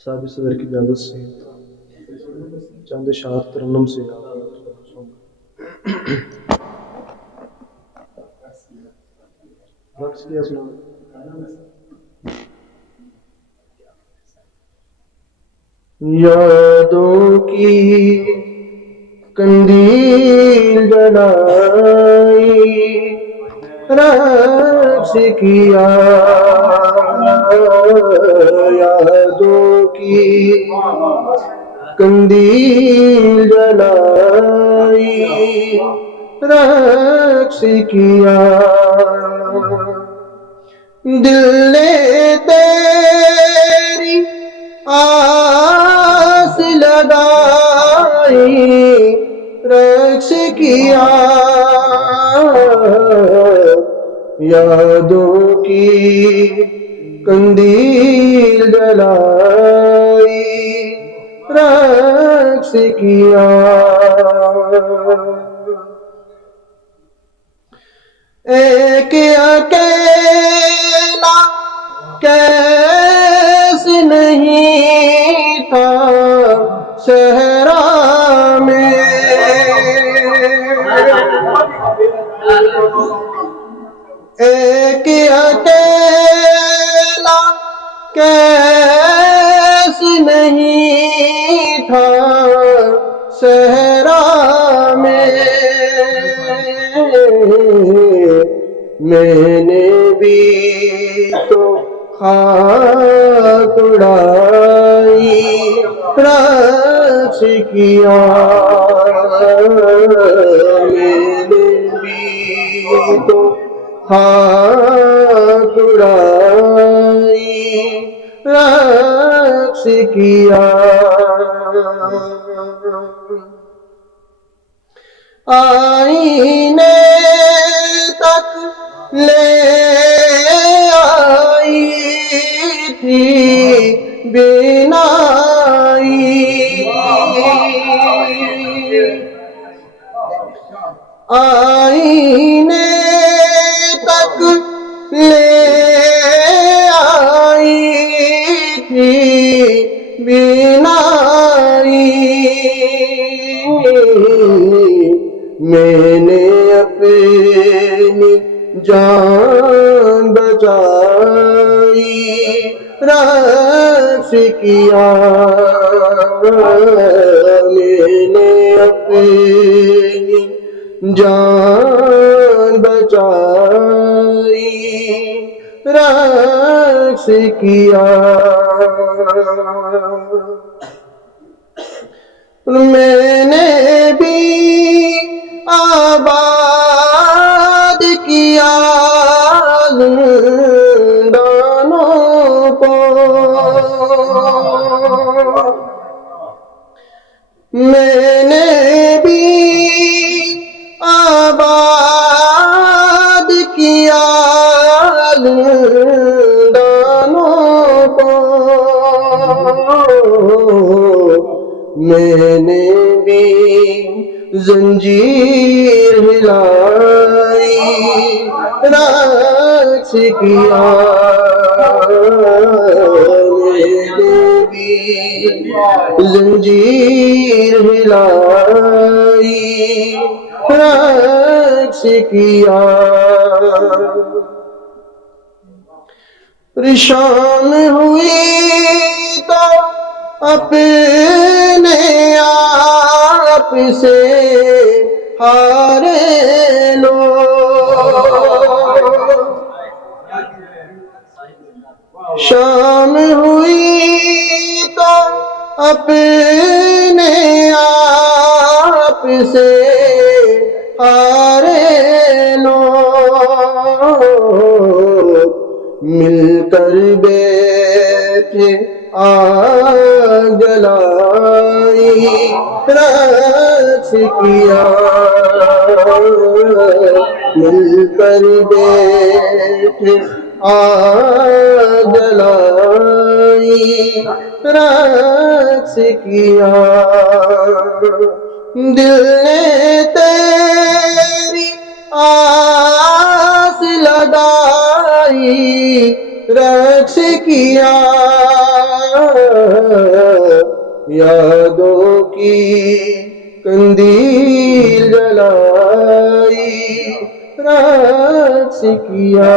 صاحب صدر کی اجازت سے چند اشعار ترنم سے آپ رقص کیا سنا یادوں کی قندیل جلائی رقص کیا یادوں کی قندیل جلائی رقص کیا دل نے تیری آس لگائی رقص کیا یادوں کی قندیل جلائی رقص کیا ایک اکیلا کیسے نہیں تھا صحرا میں ایک اکیلا کیسے نہیں تھا صحرا میں نے بھی تو خاک اڑائی رقص کیا میں نے بھی تو خاک اڑائی رقص کیا آئینے تک لے آئی تھی بینائی آئینے تک لے آئی تھی بینائی میں نے اپنی جان بچائی رقص کیا میں نے اپنی جان بچائی رقص کیا میں نے بھی آباد کیا زندانوں کو میں نے بھی آباد کیا زندانوں کو میں نے بھی زنجیر ہلائی رقص کیا میں نے بھی زنجیر ہلائی رقص کیا پریشان ہوئی تو اپنے آپ سے ہارے لو شام ہوئی تو اپنے آپ سے ہارے لو مل کر بیٹھے آگ جلائی رقص کیا مل کر بیٹھے آگ جلائی رقص کیا دل نے تیری آس لگائی رقص کیا یادوں کی قندیل جلائی رقص کیا